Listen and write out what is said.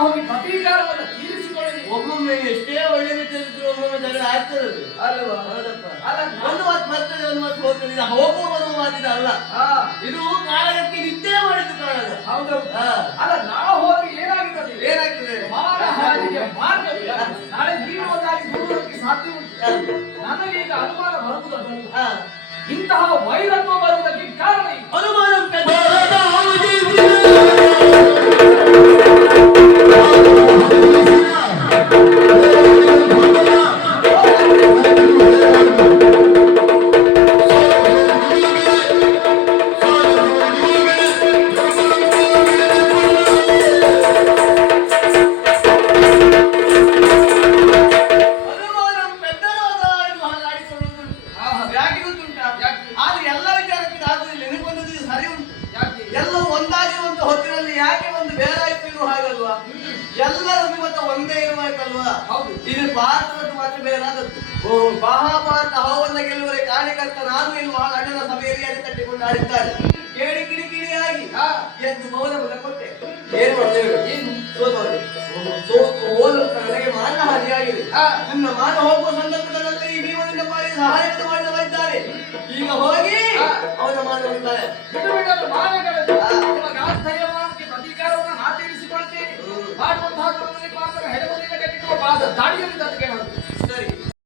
ಹೋಗಿ ಪ್ರತೀಕಾರವನ್ನು ತೀರಿಸಿಕೊಳ್ಳಿ. ಒಮ್ಮೊಮ್ಮೆ ಎಷ್ಟೇ ಒಳ್ಳೆ ರೀತಿಯಲ್ಲಿದ್ರು ಒಮ್ಮೊಮ್ಮೆ ಜಗಳ ಆಗ್ತದೆ ಅಲ್ವಾ? ಹೌದಪ್ಪ. ಅಲ್ಲ ಒಂದು ಮಾತು ಬರ್ತದೆ, ಒಂದು ಮಾತು ಹೋಗ್ತದೆ. ಇದು ಹೋಗುವ ಬರುವ ಮಾತಿದ ಅಲ್ಲ, ಇದು ಕಾಳಗಕ್ಕೆ ನಿದ್ದೆ ಮಾಡಿದ್ದು ಕಾಳಗ. ಹೌದೌದು. ಅಲ್ಲ ನಾವು ಹೋದ್ರೆ ಏನಾಗ್ತದೆ? ಏನಾಗ್ತದೆ? ಮಾನಹಾನಿಗೆ ಮಾರ್ಗವಿಲ್ಲ. ನಾಳೆ ನೀನು ಒಂದಾಗಿ ದೂರಕ್ಕೆ ಸಾಧ್ಯ ಉಂಟು. ನನಗೀಗ ಅನುಮಾನ ಬರುವುದನ್ನು ಇಂತಹ ವೈರತ್ವ ಬರುವುದಕ್ಕೆ ಕಾರಣ ಅನುಮಾನ ಇದು ಭಾರತದ ಮಾತ್ರ ಬೇರಾದದ್ದು. ಮಹಾಭಾರತ ಹವನ್ನ ಗೆಲ್ಲುವರೆ ಕಾರ್ಯಕರ್ತ ನಾನು ಎನ್ನುವ ಅಣ್ಣನ ಸಭೆಯಲ್ಲಿ ಅದೇ ತಟ್ಟಿಕೊಂಡು ಆಡಿದ್ದಾರೆ. ಕೇಳಿ ಕಿಡಿ ಕಿಡಿಯಾಗಿ ಎದ್ದು ಮೌನವನ್ನು ಕೊಟ್ಟೆ. ಏನ್ ಮಾಡ್ತೇವೆ? ಏನು ಸೋತು ನನಗೆ ಮಾನಹಾನಿಯಾಗಿದೆ. ನನ್ನ ಮಾನ ಹೋಗುವ ಸಂದರ್ಭದಲ್ಲಿ ಈ ಭೀಮನಿಂದ ಮಾಡಿ ಸಹಾಯವನ್ನು ಮಾಡಿದವ ಇದ್ದಾರೆ. ಈಗ ಹೋಗಿ ಅವನ ಮಾನ ಬಿಟ್ಟು ಬಿಡಲು ಮಾನಗಳನ್ನು